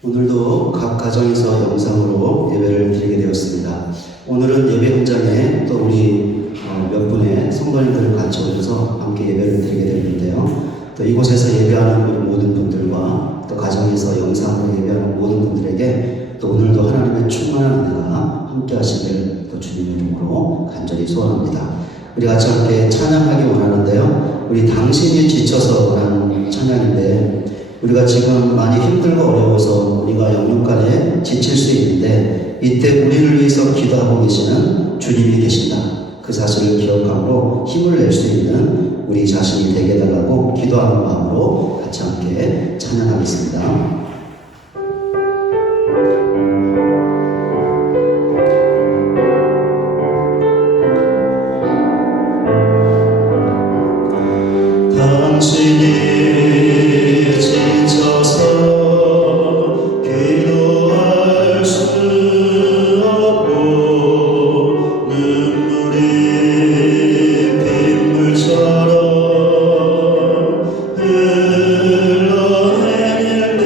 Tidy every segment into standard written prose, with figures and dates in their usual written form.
오늘도 각 가정에서 영상으로 예배를 드리게 되었습니다. 오늘은 예배 현장에 또 우리 몇 분의 성도님들을 같이 오셔서 함께 예배를 드리게 되는데요. 또 이곳에서 예배하는 우리 모든 분들과 또 가정에서 영상으로 예배하는 모든 분들에게 또 오늘도 하나님의 충만한 은혜가 함께 하시길 또 주님의 이름으로 간절히 소원합니다. 우리 같이 함께 찬양하기 원하는데요. 우리 당신이 지쳐서라는 찬양인데, 우리가 지금 많이 힘들고 어려워서 우리가 영육간에 지칠 수 있는데, 이때 우리를 위해서 기도하고 계시는 주님이 계신다. 그 사실을 기억함으로 힘을 낼 수 있는 우리 자신이 되게 해달라고 기도하는 마음으로 같이 함께 찬양하겠습니다. 당신이 지쳐서 기도할 수 없고 눈물이 빗물처럼 흘러내릴 때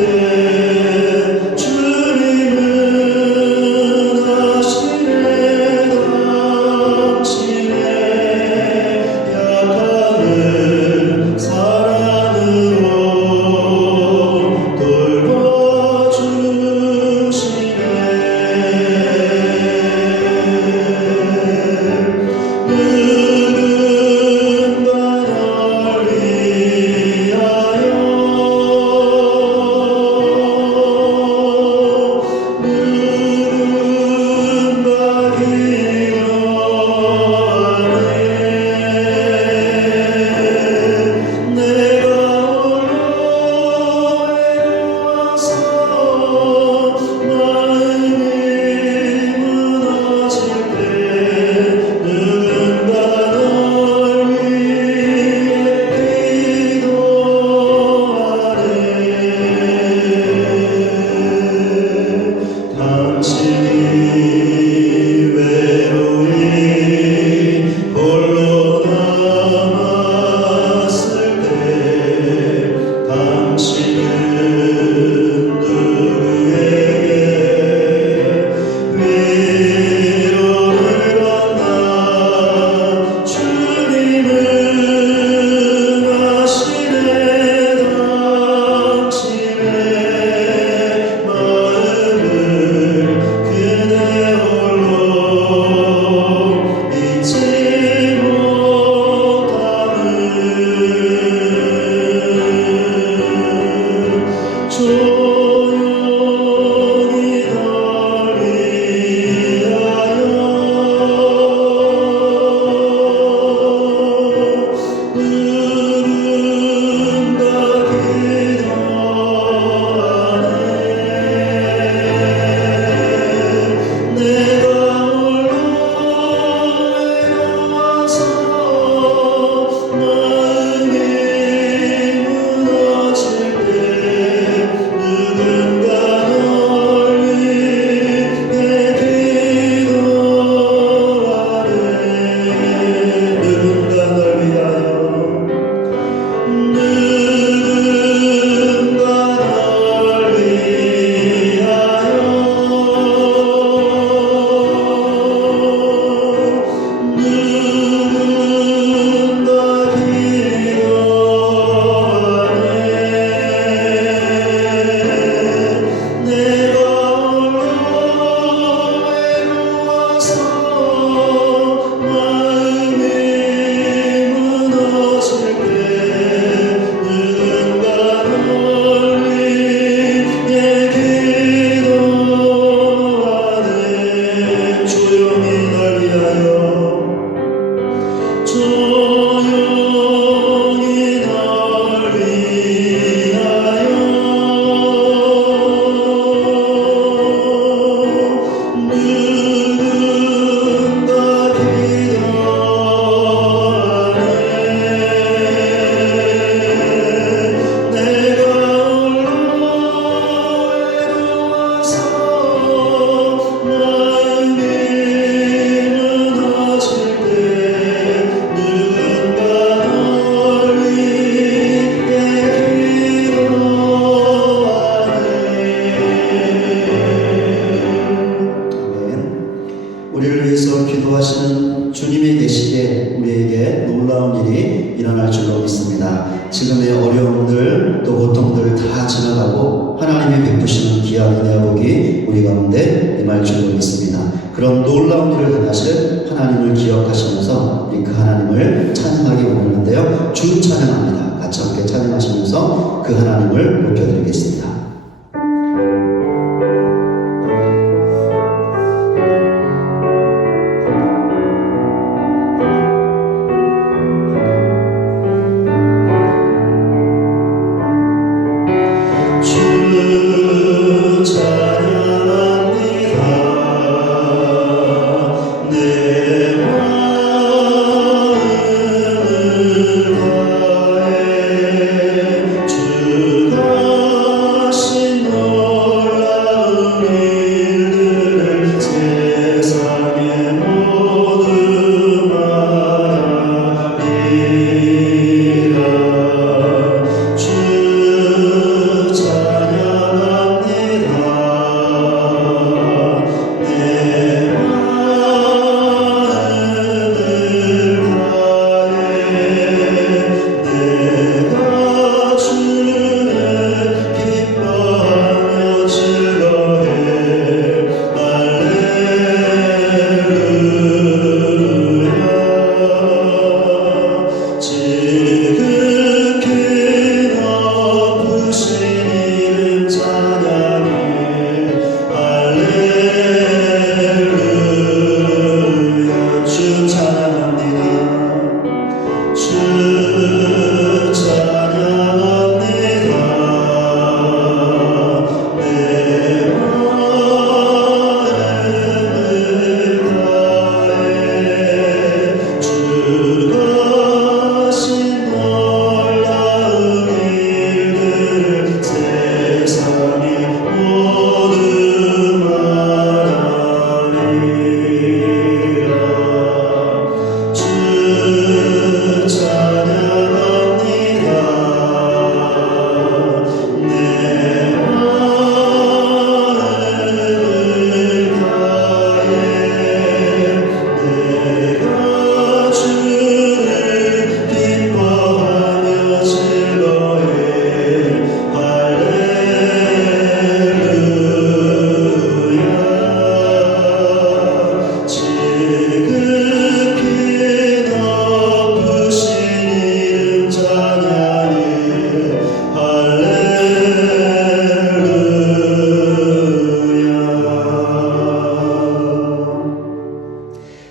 지금의 어려움들 또 고통들 다 지나가고 하나님이 베푸시는 귀한 은혜와 복이 우리 가운데 임할 줄로 믿습니다. 그런 놀라운 일을 행하실 하나님을 기억하시면서 우리 그 하나님을 찬양하기 원하는데요. 주 찬양합니다. 같이 함께 찬양하시면서 그 하나님을 높여드리겠습니다.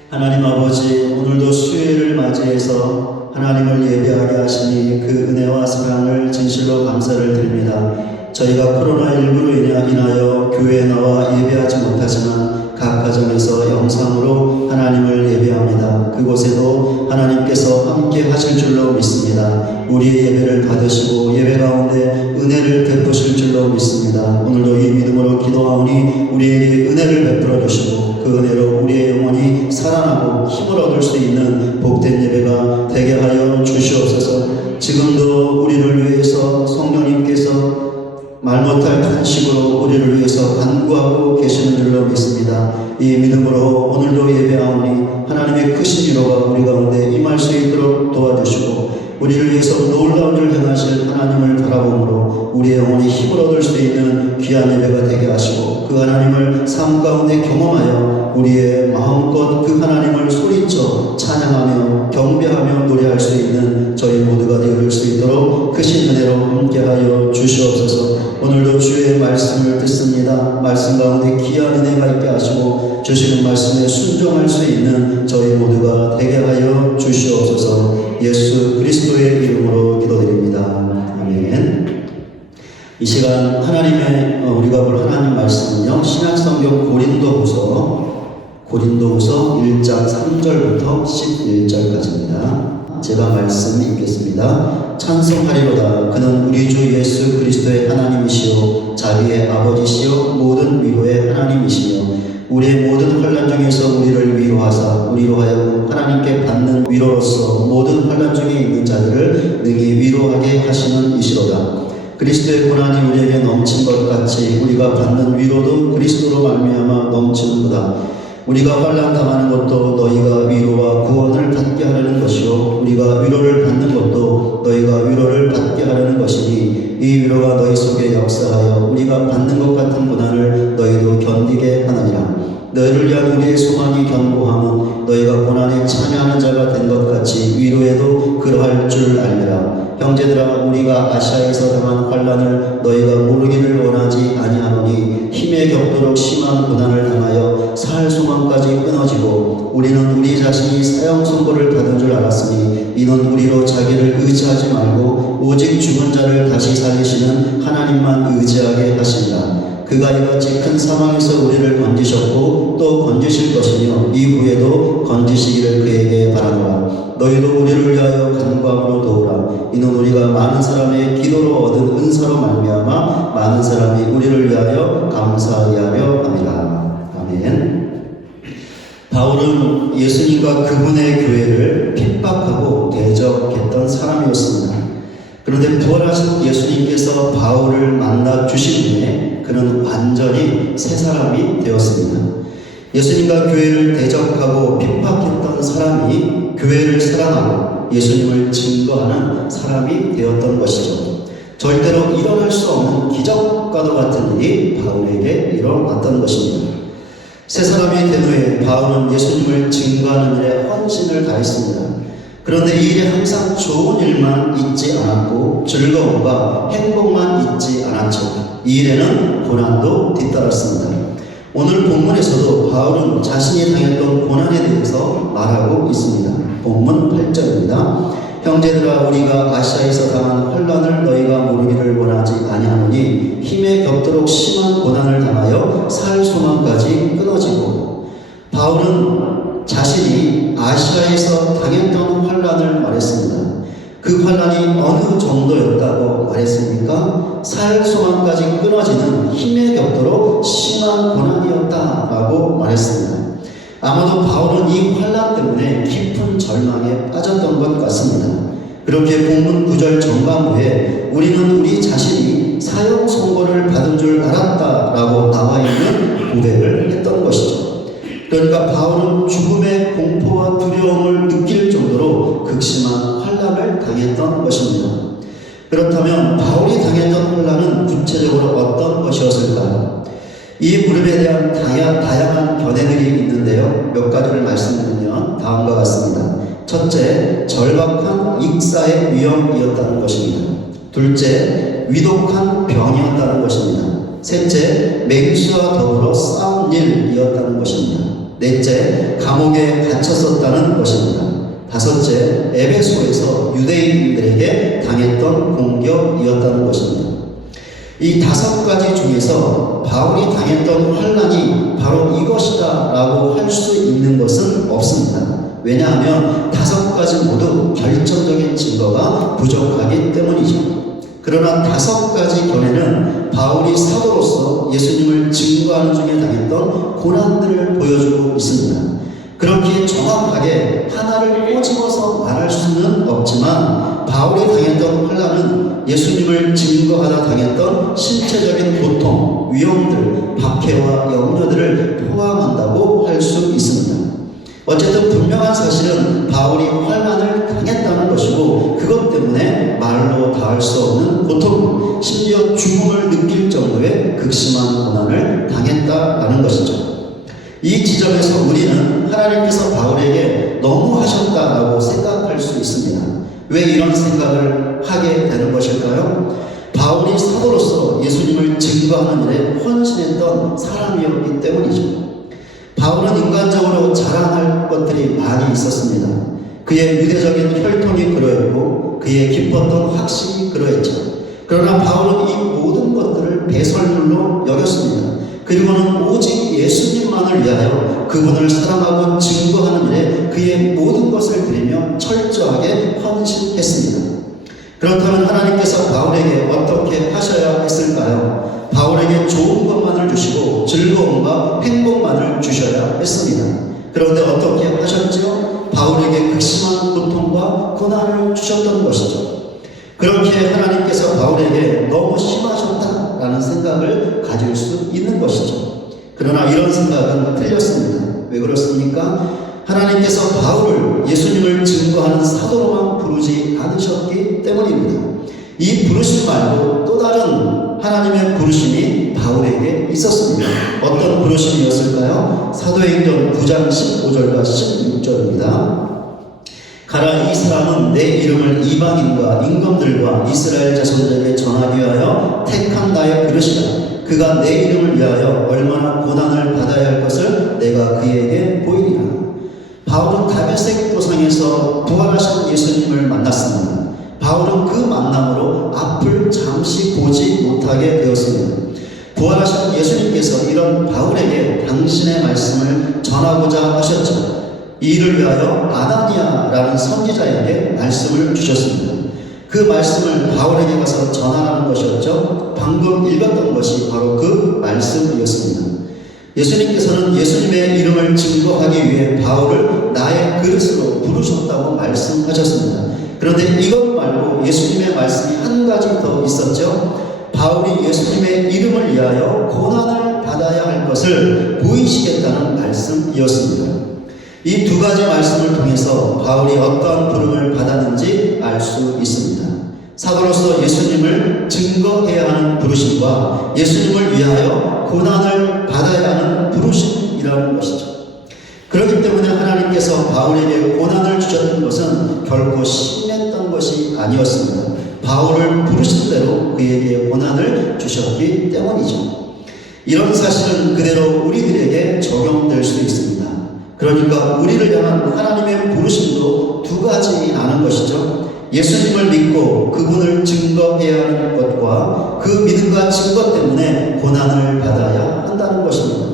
하나님 아버지, 오늘도 수요일을 맞이해서 하나님을 예배하게 하시니 그 은혜와 사랑을 진실로 감사를 드립니다. 저희가 코로나19로 인하여 교회에 나와 예배하지 못하지만 각 가정에서 영상으로 하나님을 예배합니다. 그곳에도 하나님께서 함께 하실 줄로 믿습니다. 우리의 예배를 받으시고 예배 가운데 은혜를 베푸실 줄로 믿습니다. 오늘도 이 믿음으로 기도하오니 우리에게 은혜를 베풀어 주시고 그 은혜로 우리의 영혼이 살아나고 힘을 얻을 수 있는 복된 예배가 되게 하여 주시옵소서. 지금도 우리를 위해서 성령님께서 말 못할 탄식으로 우리를 위해서 간구하고 계시는 줄로 믿습니다. 이 믿음으로 오늘도 예배하오니 하나님의 크신 위로가 우리 가운데 임할 수 있도록 도와주시고 우리를 위해서 놀라운 일을 행하실 하나님을 바라보므로 우리의 영혼이 힘을 얻을 수 있는 귀한 예배가 되게 하시고 그 하나님을 삶 가운데 경험하여 우리의 마음껏 그 하나님을 소리쳐 찬양하며 경배하며 노래할 수 있는 저희 모두가 되어줄 수 있도록 크신 은혜로 함께하여 주시옵소서. 오늘도 주의 말씀을 듣습니다. 말씀 가운데 귀한 은혜가 있게 하시고 주시는 말씀에 순종할 수 있는 저희 모두가 되게 하여 주시옵소서. 예수 그리스도의 이름으로 기도드립니다. 아멘. 이 시간 하나님의 우리가 볼 하나님 말씀은요, 신약성경 고린도후서 1장 3절부터 11절까지입니다. 제가 말씀 읽겠습니다. 찬송하리로다. 그는 우리 주 예수 그리스도의 하나님이시요 자비의 아버지시요 모든 위로의 하나님이시며 우리의 모든 환난 중에서 우리를 위로하사 우리로 하여금 하나님께 받는 위로로서 모든 환난 중에 있는 자들을 능히 위로하게 하시는 이시로다. 그리스도의 고난이 우리에게 넘친 것 같이 우리가 받는 위로도 그리스도로 말미암아 넘치는도다. 우리가 환난 당하는 것도 너희가 위로와 구원을 받게 하려는 것이요 우리가 위로를 받는 것도 너희가 위로를 받게 하려는 것이니 이 위로가 너희 속에 역사하여 우리가 받는 것 같은 고난을 너희도 견디게 하느니라. 너희를 위한 우리의 소망이 견고함은 너희가 고난에 참여하는 자가 된 것 같이 위로에도 그러할 줄 알미라. 형제들아, 우리가 아시아에서 당한 환난을 너희가 모르기를 원하지 아니하노니 힘에 겹도록 심한 고난을 당하여 살 소망까지 끊어지고 우리는 우리 자신이 사형 선고를 받은 줄 알았으니 이는 우리로 자기를 의지하지 말고 오직 죽은 자를 다시 살리시는 하나님만 의지하게 하신다. 그가 이같이 큰 사망에서 우리를 건지셨고 또 건지실 것이며 이후에도 건지시기를 그에게 바라노라. 너희도 우리를 위하여 간구함으로 도우라. 이는 우리가 많은 사람의 기도로 얻은 은사로 말미암아 많은 사람이 우리를 위하여 감사하려 함이라. 아멘. 바울은 예수님과 그분의 교회를 핍박하고 대적했던 사람이었습니다. 그런데 부활하신 예수님께서 바울을 만나 주신 후에 그는 완전히 새 사람이 되었습니다. 예수님과 교회를 대적하고 핍박했던 사람이 교회를 사랑하고 예수님을 증거하는 사람이 되었던 것이죠. 절대로 일어날 수 없는 기적과도 같은 일이 바울에게 일어났던 것입니다. 새 사람이 된 후에 바울은 예수님을 증거하는 일에 헌신을 다했습니다. 그런데 이 일에 항상 좋은 일만 있지 않았고 즐거움과 행복만 있지 않았죠. 이 일에는 고난도 뒤따랐습니다. 오늘 본문에서도 바울은 자신이 당했던 고난에 대해서 말하고 있습니다. 본문 8절입니다. 형제들아, 우리가 아시아에서 당한 환난을 너희가 모르기를 원하지 아니하노니 힘에 겹도록 심한 고난을 당하여 살 소망까지 끊어지고. 바울은 자신이 아시아에서 당했던 환난을 말했습니다. 그 환난이 어느 정도였다고 말했습니까? 살 소망까지 끊어지는 힘에 겹도록 심한 고난이었다라고 말했습니다. 아마도 바울은 이 환난 때문에 깊은 절망에 빠졌던 것 같습니다. 그렇게 본문 9절 전반부에 우리는 우리 자신이 사형 선고를 받은 줄 알았다라고 나와 있는 고백을 했던 것이죠. 그러니까 바울은 죽음의 공포와 두려움을 느낄 정도로 극심한 환난을 당했던 것입니다. 그렇다면 바울이 당했던 환난은 구체적으로 어떤 것이었을까요? 이 무릎에 대한 다양한 견해들이 있는데요. 몇 가지를 말씀드리면 다음과 같습니다. 첫째, 절박한 익사의 위험이었다는 것입니다. 둘째, 위독한 병이었다는 것입니다. 셋째, 맹수와 더불어 싸운 일이었다는 것입니다. 넷째, 감옥에 갇혔었다는 것입니다. 다섯째, 에베소에서 유대인들에게 당했던 공격이었다는 것입니다. 이 5가지 중에서 바울이 당했던 환난이 바로 이것이다 라고 할 수 있는 것은 없습니다. 왜냐하면 5가지 모두 결정적인 증거가 부족하기 때문이죠. 그러나 5가지 견해는 바울이 사도로서 예수님을 증거하는 중에 당했던 고난들을 보여주고 있습니다. 그렇게 정확하게 하나를 꼬집어서 말할 수는 없지만 바울이 당했던 환난은 예수님을 증거하다 당했던 신체적인 고통, 위험들, 박해와 염려들을 포함한다고 할 수 있습니다. 어쨌든 분명한 사실은 바울이 환난을 당했다는 것이고 그것 때문에 말로 다할 수 없는 고통, 심지어 죽음을 느낄 정도의 극심한 고난을 당했다라는 것이죠. 이 지점에서 우리는 하나님께서 바울에게 너무 하셨다라고 생각할 수 있습니다. 왜 이런 생각을 하게 되는 것일까요? 바울이 사도로서 예수님을 증거하는 일에 헌신했던 사람이었기 때문이죠. 바울은 인간적으로 자랑할 것들이 많이 있었습니다. 그의 유대적인 혈통이 그러했고 그의 깊었던 확신이 그러했죠. 그러나 바울은 이 모든 것들을 배설물로 여겼습니다. 그리고는 오직 예수님만을 위하여 그분을 사랑하고 증거하는 일에 그의 모든 것을 드리며 철저하게 헌신했습니다. 그렇다면 하나님께서 바울에게 어떻게 하셔야 했을까요? 바울에게 좋은 것만을 주시고 즐거움과 행복만을 주셔야 했습니다. 그런데 어떻게 하셨죠? 바울에게 극심한 고통과 고난을 주셨던 것이죠. 그렇게 하나님께서 바울에게 너무 심하셨다라는 생각을 가질 수 있는 것이죠. 그러나 이런 생각은 틀렸습니다. 왜 그렇습니까? 하나님께서 바울을 예수님을 증거하는 사도로만 부르지 않으셨기 때문입니다. 이 부르심 말고 또 다른 하나님의 부르심이 바울에게 있었습니다. 어떤 부르심이었을까요? 사도행전 9장 15절과 16절입니다. 가라, 이 사람은 내 이름을 이방인과 임금들과 이스라엘 자손들에게 전하기 위하여 택한 나의 그릇이라. 그가 내 이름을 위하여 얼마나 고난을 받아야 할 것을 내가 그에게 보이리라. 바울은 다메섹 도상에서 부활하신 예수님을 만났습니다. 바울은 그 만남으로 앞을 잠시 보지 못하게 되었습니다. 부활하신 예수님께서 이런 바울에게 당신의 말씀을 전하고자 하셨죠. 이를 위하여 아나니아라는 선지자에게 말씀을 주셨습니다. 그 말씀을 바울에게 가서 전하라는 것이었죠. 방금 읽었던 것이 바로 그 말씀이었습니다. 예수님께서는 예수님의 이름을 증거하기 위해 바울을 나의 그릇으로 부르셨다고 말씀하셨습니다. 그런데 이것 말고 예수님의 말씀이 한 가지 더 있었죠. 바울이 예수님의 이름을 위하여 고난을 받아야 할 것을 보이시겠다는 말씀이었습니다. 이 두 가지 말씀을 통해서 바울이 어떠한 부름을 받았는지 알 수 있습니다. 사도로서 예수님을 증거해야 하는 부르심과 예수님을 위하여 고난을 받아야 하는 부르심이라는 것이죠. 그렇기 때문에 하나님께서 바울에게 고난을 주셨던 것은 결코 신냈던 것이 아니었습니다. 바울을 부르신 대로 그에게 고난을 주셨기 때문이죠. 이런 사실은 그대로 우리들에게 적용될 수 있습니다. 그러니까 우리를 향한 하나님의 부르심도 두 가지라는 것이죠. 예수님을 믿고 그분을 증거해야 하는 것과 그 믿음과 증거 때문에 고난을 받아야 한다는 것입니다.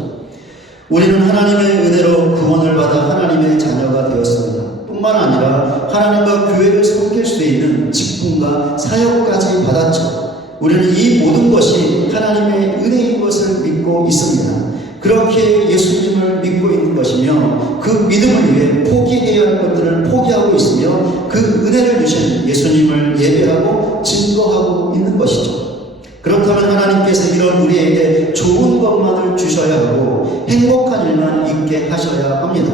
우리는 하나님의 은혜로 구원을 받아 하나님의 자녀가 되었습니다. 뿐만 아니라 하나님과 교회를 섬길 수 있는 직분과 사역까지 받았죠. 우리는 이 모든 것이 하나님의 은혜인 것을 믿고 있습니다. 그렇게 예수님을 믿고 있는 것이며 그 믿음을 위해 포기해야 할 것들을 포기하고 있으며 그 은혜를 주신 예수님을 예배하고 증거하고 있는 것이죠. 그렇다면 하나님께서 이런 우리에게 좋은 것만을 주셔야 하고 행복한 일만 있게 하셔야 합니다.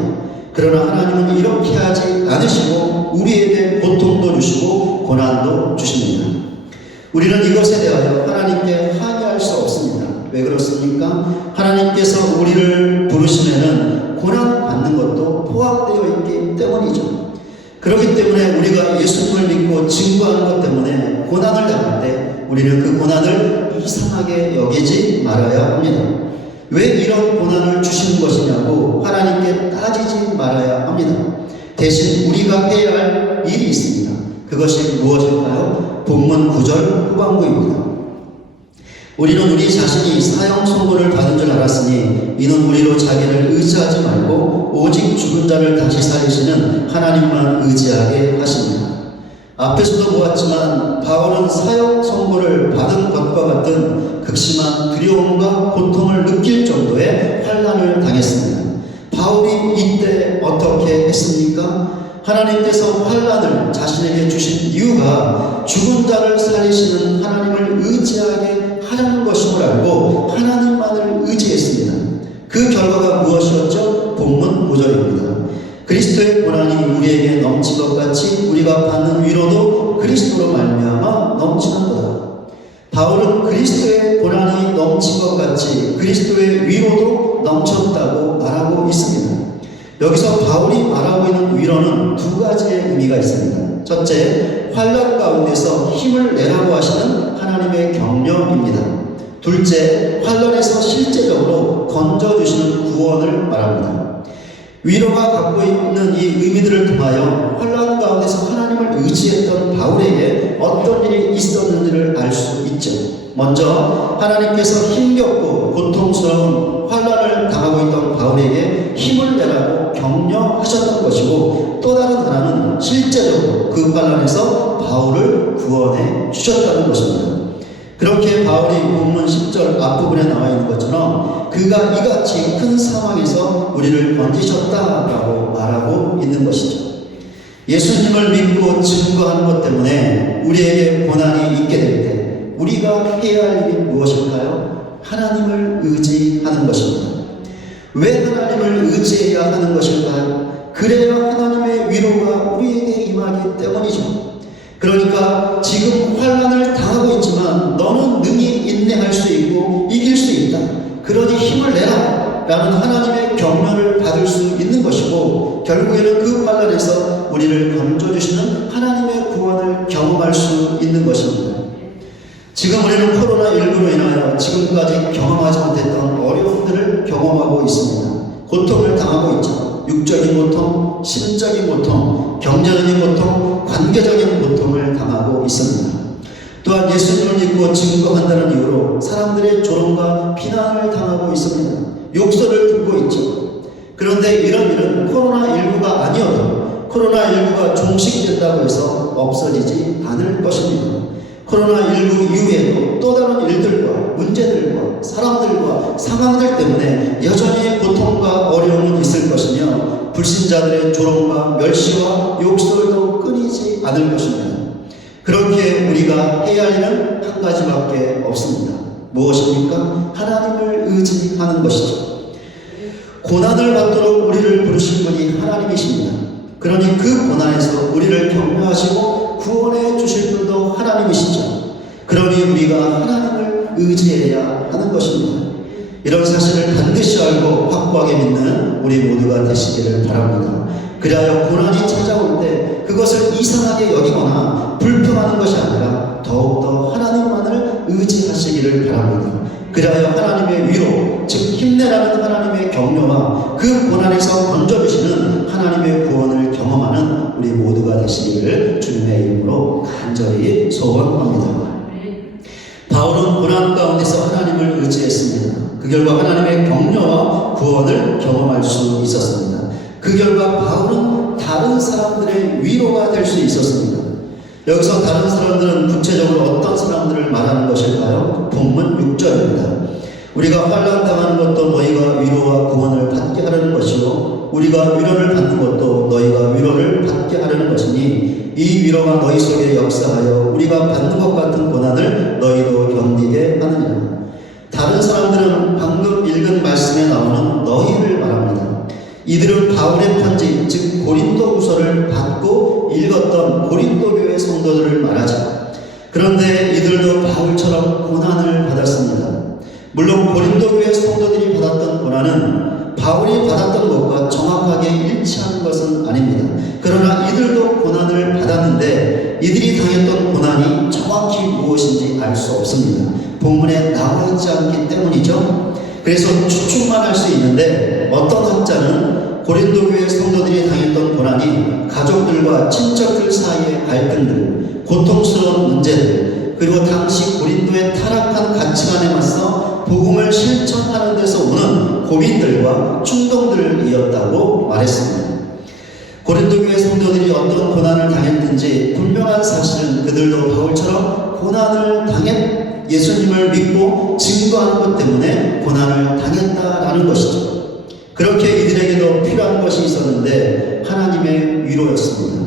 그러나 하나님은 이렇게 하지 않으시고 우리에게 고통도 주시고 고난도 주십니다. 우리는 이것에 대하여 하나님께 항의할 수 없습니다. 왜 그렇습니까? 하나님께서 우리를 부르시면은 고난받는 것도 포함되어 있기 때문이죠. 그렇기 때문에 우리가 예수님을 믿고 증거하는 것 때문에 고난을 당할 때 우리는 그 고난을 이상하게 여기지 말아야 합니다. 왜 이런 고난을 주시는 것이냐고 하나님께 따지지 말아야 합니다. 대신 우리가 해야 할 일이 있습니다. 그것이 무엇일까요? 본문 9절 후반부입니다. 우리는 우리 자신이 사형 선고를 받은 줄 알았으니 이는 우리로 자기를 의지하지 말고 오직 죽은 자를 다시 살리시는 하나님만 의지하게 하십니다. 앞에서도 보았지만 바울은 사형 선고를 받은 것과 같은 극심한 두려움과 고통을 느낄 정도의 환난을 당했습니다. 바울이 이때 어떻게 했습니까? 하나님께서 환난을 자신에게 주신 이유가 죽은 자를 살리시는 하나님을 의지하게 하라는 것임을 알고 하나님만을 의지했습니다. 그 결과가 무엇이었죠? 본문 5절입니다. 그리스도의 고난이 우리에게 넘친 것 같이 우리가 받는 위로도 그리스도로 말미암아 넘치는 거다. 바울은 그리스도의 고난이 넘친 것 같이 그리스도의 위로도 넘쳤다고 말하고 있습니다. 여기서 바울이 말하고 있는 위로는 두 가지의 의미가 있습니다. 첫째, 환난 가운데서 힘을 내라고 하시는 하나님의 격려입니다. 둘째, 환난에서 실제적으로 건져주시는 구원을 말합니다. 위로가 갖고 있는 이 의미들을 통하여 환난 가운데서 하나님을 의지했던 바울에게 어떤 일이 있었는지를 알 수 있죠. 먼저 하나님께서 힘겹고 고통스러운 환난을 당하고 있던 바울에게 힘을 내라고 격려하셨던 것이고, 또 다른 하나는 실제적으로 그 환난에서 바울을 구원해 주셨다는 것입니다. 그렇게 바울이 본문 10절 앞부분에 나와 있는 것처럼 그가 이같이 큰 상황에서 우리를 건지셨다라고 말하고 있는 것이죠. 예수님을 믿고 증거하는 것 때문에 우리에게 고난이 있게 될 때 우리가 해야 할 일이 무엇일까요? 하나님을 의지하는 것입니다. 왜 하나님을 의지해야 하는 것일까요? 그래야 하나님의 위로가 우리에게 임하기 때문이죠. 그러니까 지금 환난을 당하고 있지만 너는 능히 인내할 수 있고 이길 수 있다. 그러니 힘을 내라 라는 하나님의 격려를 받을 수 있는 것이고, 결국에는 그 환난에서 우리를 건져주시는 하나님의 구원을 경험할 수 있는 것입니다. 지금 우리는 코로나19로 인하여 지금까지 경험하지 못했던 어려움들을 경험하고 있습니다. 고통을 당하고 있죠. 육적인 고통, 심적인 고통, 경제적인 고통, 관계적인 고통을 당하고 있습니다. 또한 예수님을 믿고 증거한다는 이유로 사람들의 조롱과 비난을 당하고 있습니다. 욕설을 듣고 있죠. 그런데 이런 일은 코로나19가 아니어도 코로나19가 종식된다고 해서 없어지지 않을 것입니다. 코로나19 이후에도 또 다른 일들과 문제들과 사람들과 상황들 때문에 여전히 고통과 어려움은 있을 것이며, 불신자들의 조롱과 멸시와 욕설도 끊이지 않을 것입니다. 그렇게 우리가 해야 할 일은 한 가지밖에 없습니다. 무엇입니까? 하나님을 의지하는 것이죠. 고난을 받도록 우리를 부르신 분이 하나님이십니다. 그러니 그 고난에서 우리를 격려하시고 구원해 주실 분도 하나님이시죠. 그러니 우리가 하나님을 의지해야 하는 것입니다. 이런 사실을 반드시 알고 확고하게 믿는 우리 모두가 되시기를 바랍니다. 그리하여 고난이 찾아올 때 그것을 이상하게 여기거나 불평하는 것이 아니라 더욱더 하나님만을 의지하시기를 바랍니다. 그리하여 하나님의 위로, 즉 힘내라는 하나님의 격려와 그 고난에서 건져주시는 하나님의 구원을 경험하는 우리 모두가 되시기를 주님의 이름으로 간절히 소원합니다. 바울은 고난 가운데서 하나님을 의지했습니다. 그 결과 하나님의 격려와 구원을 경험할 수 있었습니다. 그 결과 바울은 다른 사람들의 위로가 될 수 있었습니다. 여기서 다른 사람들은 구체적으로 어떤 사람들을 말하는 것일까요? 본문 6절입니다. 우리가 환난당하는 것도 너희가 위로와 구원을 받게 하려는 것이요, 우리가 위로를 받는 것도 너희가 위로를 받게 하려는 것이니 이 위로가 너희 속에 역사하여 우리가 받는 것 같은 고난을 너희도 견디게 하느니라. 다른 사람들은 방금 읽은 말씀에 나오는 너희를 말합니다. 이들은 바울의 편지, 즉 고린도후서를 받고 읽었던 고린도 교회 성도들을 말하죠. 그런데 이들도 바울처럼 고난을 받았습니다. 물론 고린도 교회 성도들이 받았던 고난은 바울이 받았던 것과 정확하게 일치하는 것은 아닙니다. 그러나 이들도 고난을 받았는데 이들이 당했던 고난이 정확히 무엇인지 알 수 없습니다. 본문에 나와 있지 않기 때문이죠. 그래서 추측만 할 수 있는데, 어떤 학자는 고린도 교회 성도들이 당했던 고난이 가족들과 친척들 사이의 갈등들, 고통스러운 문제들, 그리고 당시 고린도의 타락한 가치관에 맞서 복음을 실천하는 데서 오는 고민들과 충동들이었다고 말했습니다. 고린도 교회 성도들이 어떤 고난을 당했든지 분명한 사실은 그들도 바울처럼 고난을 예수님을 믿고 증거하는 것 때문에 고난을 당했다라는 것이죠. 그렇게 이들에게도 필요한 것이 있었는데 하나님의 위로였습니다.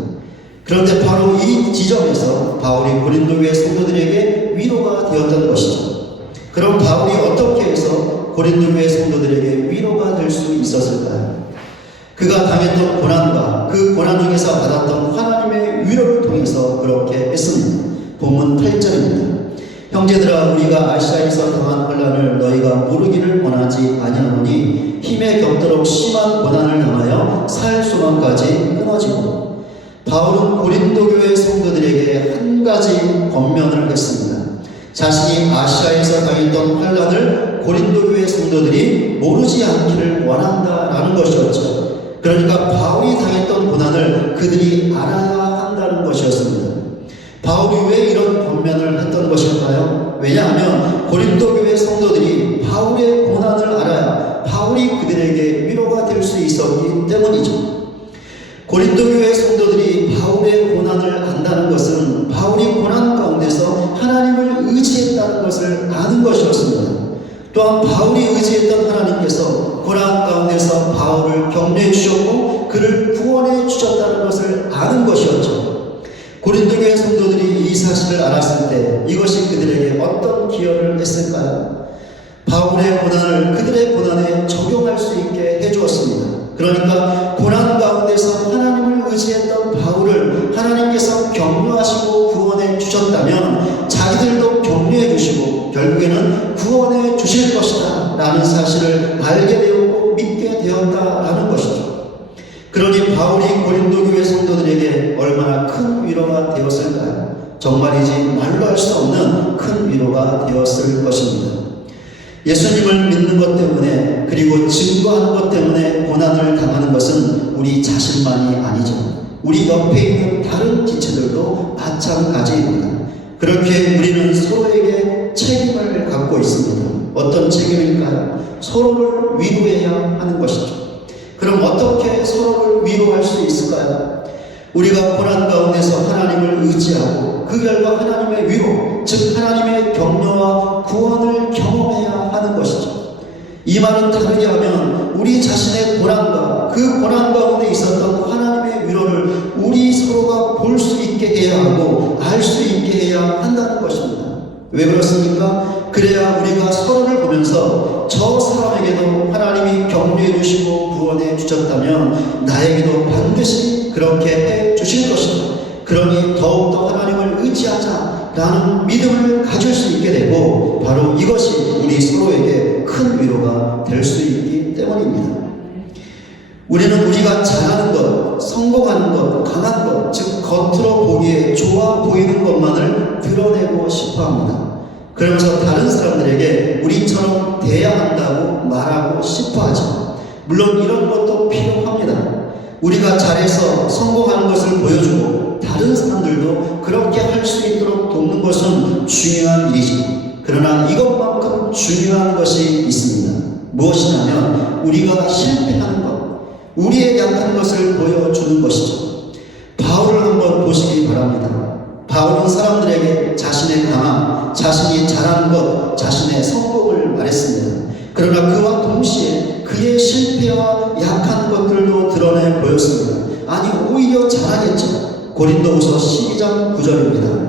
그런데 바로 이 지점에서 바울이 고린도 교회 성도들에게 위로가 되었던 것이죠. 그럼 바울이 어떻게 해서 고린도 교회 성도들에게 위로가 될 수 있었을까요? 그가 당했던 고난과 그 고난 중에서 받았던 하나님의 위로를 통해서 그렇게 했습니다. 본문 8절입니다. 형제들아, 우리가 아시아에서 당한 환난을 너희가 모르기를 원하지 아니하노니 힘에 겹도록 심한 고난을 당하여 살 소망까지 끊어지고. 바울은 고린도 교회 성도들에게 한 가지 권면을 했습니다. 자신이 아시아에서 당했던 환난을 고린도 교회 성도들이 모르지 않기를 원한다라는 것이었죠. 그러니까 바울이 당했던 고난을 그들이 알아야 한다는 것이었습니다. 바울이 왜 이런 권면을 했던 것일까요? 왜냐하면 고린도 교회 성도들이 바울의 고난을 알아야 바울이 그들에게 위로가 될 수 있었기 때문이죠. 고린도 교회 성도들이 바울의 고난을 안다는 것은 바울이 고난 가운데서 하나님을 의지했다는 것을 아는 것이었습니다. 또한 바울이 의지했던 하나님께서 고난 가운데서 바울을 격려해 주셨고 그를 구원해 주셨다는 것을 아는 것이었죠. 고린도 교회 성도들이 이 사실을 알았을 때 이것이 그들에게 어떤 기여를 했을까요? 바울의 고난을 그들의 고난에 적용할 수 있게 해주었습니다. 그러니까 고난 가운데 가운데서 하나님을 의지했던 바울을 하나님께서 격려하시고 구원해 주셨다면 자기들도 격려해 주시고 결국에는 구원해 주실 것이다 라는 사실을 알게 되었고 믿게 되었다라는 것이죠. 그러니 바울이 고린도 교회 성도들에게 얼마나 큰 위로가 되었을까요? 정말이지 말로 할 수 없는 큰 위로가 되었을 것입니다. 예수님을 믿는 것 때문에 그리고 증거하는 것 때문에 고난을 당하는 것은 우리 자신만이 아니죠. 우리 옆에 있는 다른 지체들도 마찬가지입니다. 그렇게 우리는 서로에게 책임을 갖고 있습니다. 어떤 책임일까요? 서로를 위로해야 하는 것이죠. 그럼 어떻게 서로를 위로할 수 있을까요? 우리가 고난 가운데서 하나님을 의지하고 그 결과 하나님의 위로, 즉 하나님의 격려와 구원을 경험해야 하는 것이죠. 이 말은 다르게 하면 우리 자신의 고난과 그 고난 가운데 있었던 하나님의 위로를 우리 서로가 볼 수 있게 해야 하고 알 수 있게 해야 한다는 것입니다. 왜 그렇습니까? 그래야 우리가 서로를 보면서 저 사람에게도 하나님이 격려해 주시고 구원해 주셨다면 나에게도 반드시 그렇게 해 주실 것이다. 그러니 더욱더 하나님을 의지하자라는 믿음을 가질 수 있게 되고 바로 이것이 우리 서로에게 큰 위로가 될 수 있기 때문입니다. 우리는 우리가 잘하는 것, 성공하는 것, 강한 것, 즉 겉으로 보기에 좋아 보이는 것만을 드러내고 싶어합니다. 그러면서 다른 사람들에게 우리처럼 돼야 한다고 말하고 싶어하죠. 물론 이런 것도 필요합니다. 우리가 잘해서 성공하는 것을 보여주고 다른 사람들도 그렇게 할 수 있도록 돕는 것은 중요한 일이죠. 그러나 이것만큼 중요한 것이 있습니다. 무엇이냐면 우리가 실패하는 것, 우리의 약한 것을 보여주는 것이죠. 바울을 한번 보시기 바랍니다. 바울은 사람들에게 자신의 강함, 자신이 잘하는 것, 자신의 성공을 말했습니다. 그러나 그와 동시에 그의 실패와 약한 것들도 드러내 보였습니다. 아니 오히려 잘하겠죠. 고린도후서 12장 9절입니다.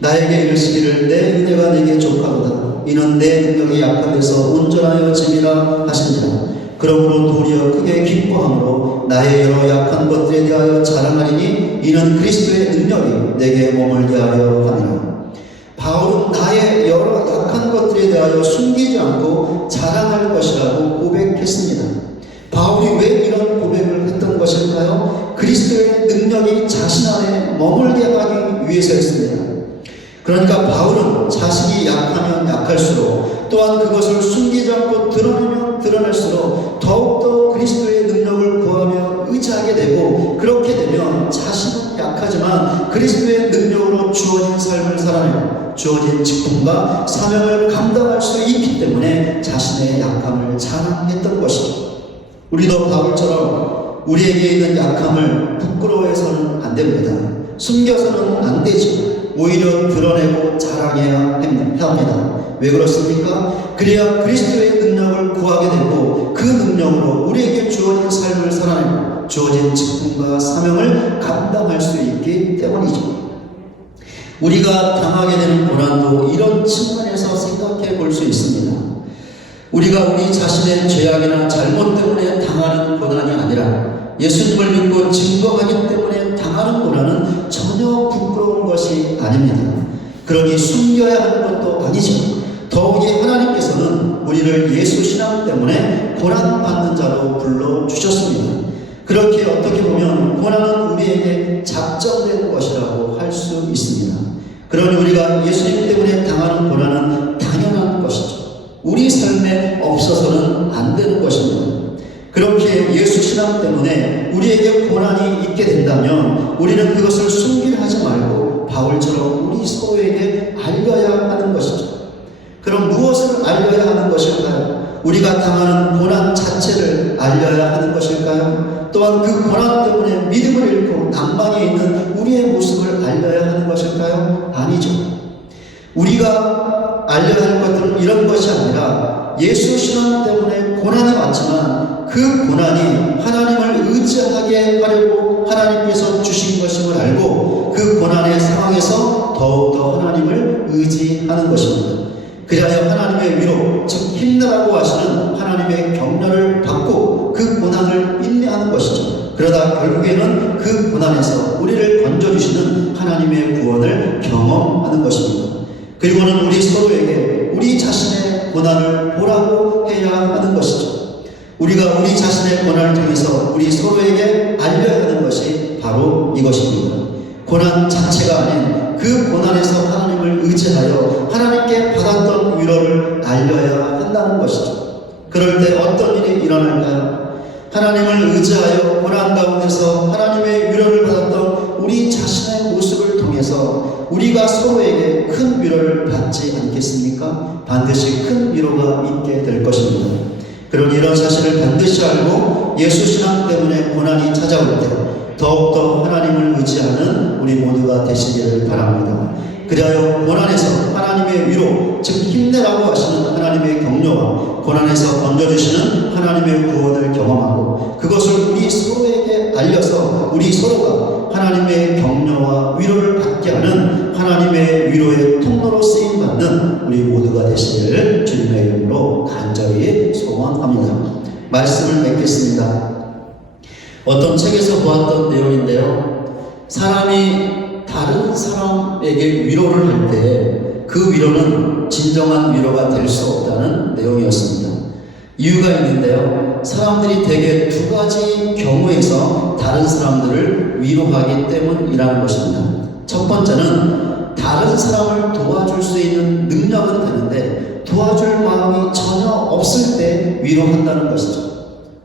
나에게 이르시기를 내 은혜가 내게 족하도다. 이는 내 능력이 약한 데서 온전하여 짐이라 하신지라. 그러므로 도리어 크게 기뻐함으로 나의 여러 약한 것들에 대하여 자랑하리니 이는 그리스도의 능력이 내게 몸을 대하여 하니라. 바울은 나의 여러 약한 것들에 대하여 숨기지 않고 자랑할 것이라고 고백했습니다. 바울이 왜 이런 고백을 했던 것일까요? 그리스도의 능력이 자신 안에 머물게 하기 위해서였습니다. 그러니까 바울은 자신이 약하면 약할수록 또한 그것을 숨기지 않고 드러내면 드러낼수록 더욱더 그리스도의 능력을 구하며 의지하게 되고 그렇게 되면 자신은 약하지만 그리스도의 능력으로 주어진 삶을 살아내고 주어진 직분과 사명을 감당할 수 있기 때문에 자신의 약함을 자랑했던 것이죠. 우리도 바울처럼 우리에게 있는 약함을 부끄러워해서는 안 됩니다. 숨겨서는 안 되죠. 오히려 드러내고 자랑해야 합니다. 왜 그렇습니까? 그래야 그리스도의 능력을 구하게 되고 그 능력으로 우리에게 주어진 삶을 살아내고 주어진 직분과 사명을 감당할 수 있기 때문이죠. 우리가 당하게 되는 고난도 이런 측면에서 생각해 볼 수 있습니다. 우리가 우리 자신의 죄악이나 잘못 때문에 당하는 고난이 아니라 예수님을 믿고 증거하기 때문에 당하는 고난은 전혀 부끄러운 것이 아닙니다. 그러니 숨겨야 하는 것도 아니죠. 더욱이 하나님께서는 우리를 예수 신앙 때문에 고난받는 자로 불러주셨습니다. 그렇게 어떻게 보면 고난은 우리에게 작정된 것이라고 할 수 있습니다. 그러니 우리가 예수님 때문에 당하는 고난은 당연한 것이죠. 우리 삶에 없어서는 안 되는 것입니다. 그렇게 예수 신앙 때문에 우리에게 고난이 있게 된다면 우리는 그것을 숨기려 하지 말고 바울처럼 우리 서로에게 알려야 하는 것이죠. 그럼 무엇을 알려야 하는 것일까요? 우리가 당하는 고난 자체를 알려야 하는 것일까요? 또한 그 고난 때문에 믿음을 잃고 낭만에 있는 우리의 모습을 알려야 하는 것일까요? 아니죠. 우리가 알려야 할 것들은 이런 것이 아니라 예수 신앙 때문에 고난이 왔지만 그 고난이 하나님을 의지하게 하려고 하나님께서 주신 것임을 알고 그 고난의 상황에서 더욱더 하나님을 의지하는 것입니다. 그리하여 하나님의 위로, 즉 힘내라고 하시는 하나님의 격려를 받고 그 고난을 인내하는 것이죠. 그러다 결국에 고난에서 우리를 건져주시는 하나님의 구원을 경험하는 것입니다. 그리고는 우리 서로에게 우리 자신의 고난을 보라고 해야 하는 것이죠. 우리가 우리 자신의 고난을 통해서 우리 서로에게 알려야 하는 것이 바로 이것입니다. 고난 자체가 아닌 그 고난에서 하나님을 의지하여 하나님께 받았던 위로를 알려야 한다는 것이죠. 그럴 때 어떤 일이 일어날까요? 하나님을 의지하여 고난 가운데서 하나님의 위로를 받았던 우리 자신의 모습을 통해서 우리가 서로에게 큰 위로를 받지 않겠습니까? 반드시 큰 위로가 있게 될 것입니다. 그러니 이런 사실을 반드시 알고 예수 신앙 때문에 고난이 찾아올 때 더욱더 하나님을 의지하는 우리 모두가 되시기를 바랍니다. 그리하여 고난에서 하나님의 위로, 즉 힘내라고 하시는 하나님의 격려와 고난에서 건져주시는 하나님의 구원을 경험하고 그것을 우리 서로에게 알려서 우리 서로가 하나님의 격려와 위로를 받게 하는 하나님의 위로의 통로로 쓰임받는 우리 모두가 되시기를 주님의 이름으로 간절히 소원합니다. 말씀을 맺겠습니다. 어떤 책에서 보았던 내용인데요. 사람이 다른 사람에게 위로를 할 때 그 위로는 진정한 위로가 될 수 없다는 내용이었습니다. 이유가 있는데요. 사람들이 대개 두 가지 경우에서 다른 사람들을 위로하기 때문이라는 것입니다. 첫 번째는 다른 사람을 도와줄 수 있는 능력은 되는데 도와줄 마음이 전혀 없을 때 위로한다는 것이죠.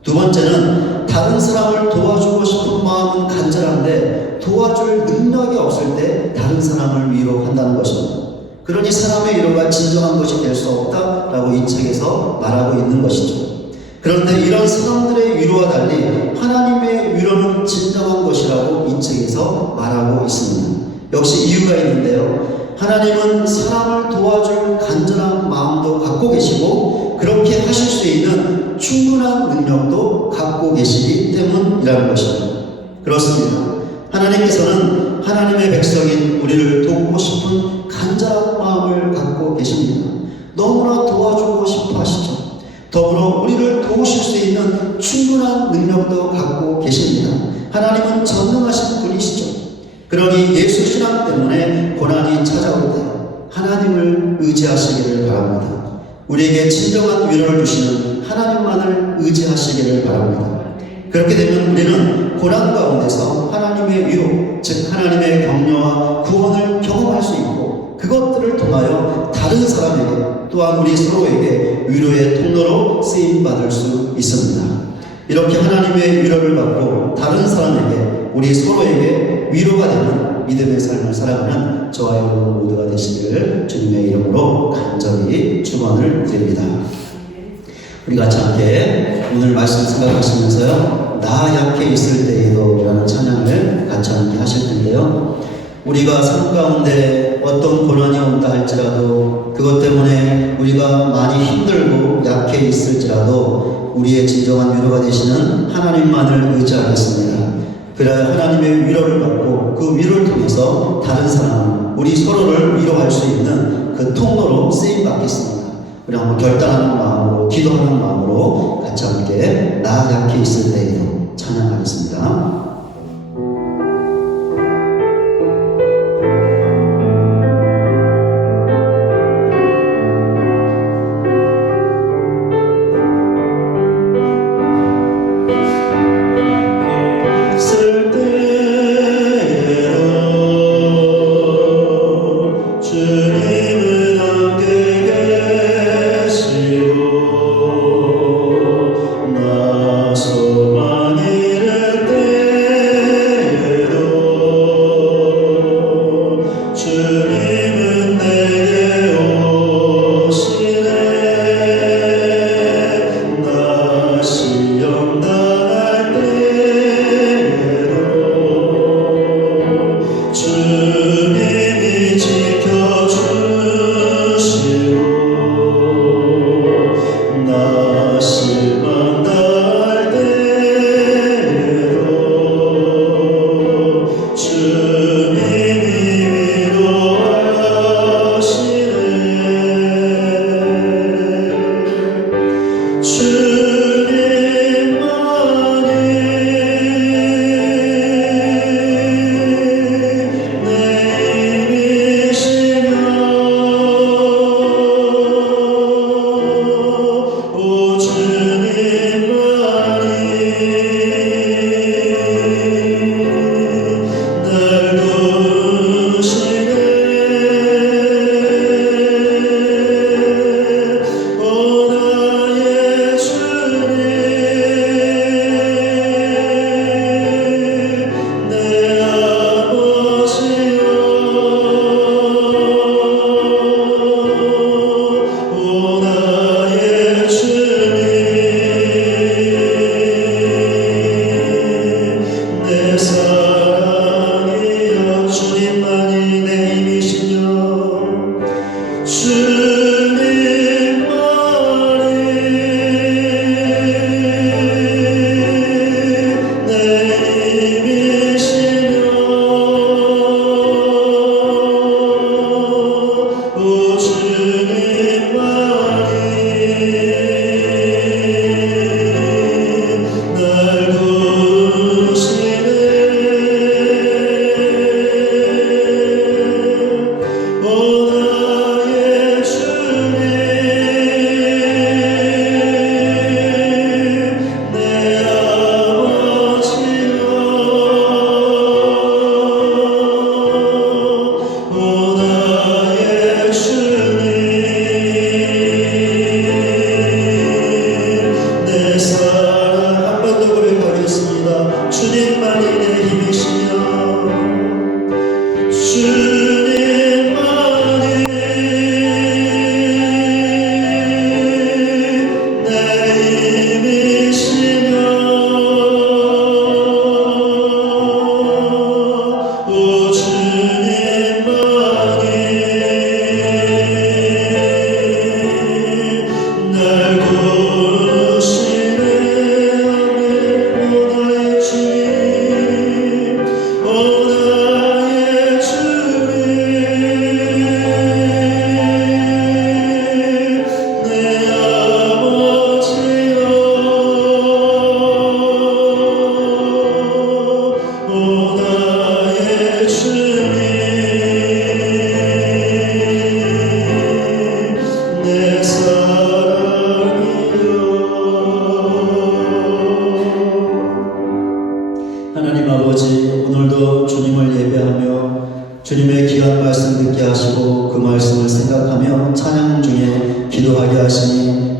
두 번째는 다른 사람을 도와주고 싶은 마음은 간절한데 도와줄 능력이 없을 때 다른 사람을 위로한다는 것입니다. 그러니 사람의 위로가 진정한 것이 될 수 없다라고 이 책에서 말하고 있는 것이죠. 그런데 이런 사람들의 위로와 달리 하나님의 위로는 진정한 것이라고 이 책에서 말하고 있습니다. 역시 이유가 있는데요. 하나님은 사람을 도와줄 간절한 마음도 갖고 계시고 그렇게 하실 수 있는 충분한 능력도 갖고 계시기 때문이라는 것입니다. 그렇습니다. 하나님께서는 하나님의 백성인 우리를 돕고 싶은 간절한 마음을 갖고 계십니다. 너무나 도와주고 싶어 하시죠. 더불어 우리를 도우실 수 있는 충분한 능력도 갖고 계십니다. 하나님은 전능하신 분이시죠. 그러니 예수 신앙 때문에 고난이 찾아올 때 하나님을 의지하시기를 바랍니다. 우리에게 진정한 위로를 주시는 하나님만을 의지하시기를 바랍니다. 그렇게 되면 우리는 고난 가운데서 하나님의 위로, 즉 하나님의 격려와 구원을 경험할 수 있고 그것들을 통하여 다른 사람에게 또한 우리 서로에게 위로의 통로로 쓰임받을 수 있습니다. 이렇게 하나님의 위로를 받고 다른 사람에게 우리 서로에게 위로가 되는 믿음의 삶을 살아가는 저와 여러분 모두가 되시기를 주님의 이름으로 간절히 축원을 드립니다. 우리 같이 함께 오늘 말씀 생각하시면서요. 나 약해 있을 때에도 라는 찬양을 같이 함께 하실 텐데요. 우리가 삶 가운데 어떤 고난이 온다 할지라도 그것 때문에 우리가 많이 힘들고 약해 있을지라도 우리의 진정한 위로가 되시는 하나님만을 의지하겠습니다. 그래야 하나님의 위로를 받고 그 위로를 통해서 다른 사람, 우리 서로를 위로할 수 있는 그 통로로 쓰임받겠습니다. 우리 한번 결단하는 마음으로, 기도하는 마음으로 같이 함께 나 약해 있을 때에도 찬양하겠습니다. 소망 이를 때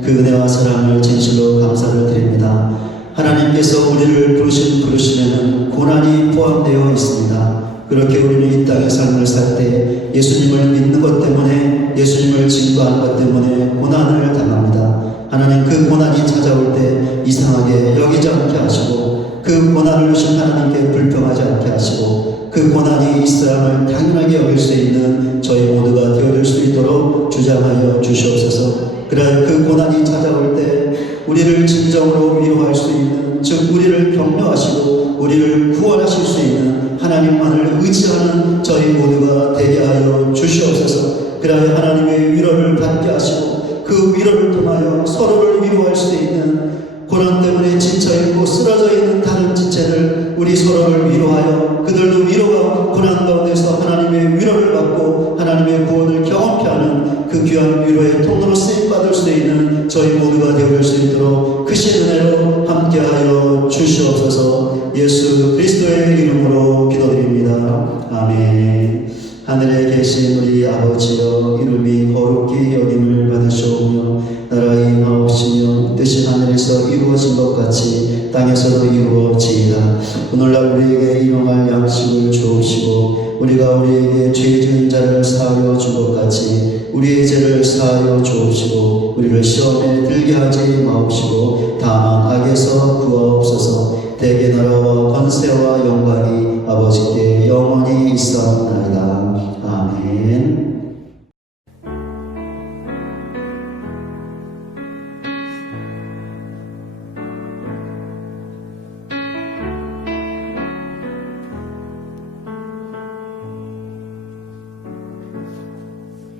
그 은혜와 사랑을 진실로 감사를 드립니다. 하나님께서 우리를 부르시면 고난이 포함되어 있습니다. 그렇게 우리는 이 땅의 삶을 살 때 예수님을 믿는 것 때문에, 예수님을 증거하는 것 때문에 고난을 당합니다. 하나님, 그 고난이 찾아올 때 이상하게 여기지 않게 하시고, 그 고난을 주신 하나님께 불평하지 않게 하시고, 그 고난이 있어야만 당연하게 여길 수 있는 저희 모두가 되어줄 수 있도록 주장하여 주시옵소서. 그러한 그 고난이 찾아올 때 우리를 진정으로 위로할 수 있는, 즉 우리를 격려하시고 우리를 구원하실 수 있는 하나님만을 의지하는 저희 모두가 되게 하여 주시옵소서. 그러한 하나님의 위로를 받게 하시고 그 위로를 통하여 서로를 위로할 수 있는, 고난 때문에 지쳐있고 쓰러져 있는 다른 지체들, 우리 서로를 위로하여 그들도 위로가 고난 가운데서 하나님의 위로를 받고 하나님의 구원을 경험케 하는 그 귀한 위로의 통로로 쓰임받을 수 있는 저희 모두가 되어줄 수 있도록 크신 은혜로 함께하여 주시옵소서. 예수 그리스도의 이름으로 기도드립니다. 아멘. 하늘에 계신 우리 아버지여, 이름이 거룩히 여김을 받으시오며 나라의 임하옵시며 뜻이 하늘에서 이루어진 것 같이 땅에서도 이루어지이다. 오늘날 우리에게 일용할 양식을 주옵시고 우리가 우리에게 죄 지은 자를 사하여 준 것 같이 우리의 죄를 사하여 주옵시고 우리를 시험에 들게 하지 마옵시고 다만 악에서 구하옵소서. 대개 나라와 권세와 영광이 아버지께 영원히 있사옵나이다.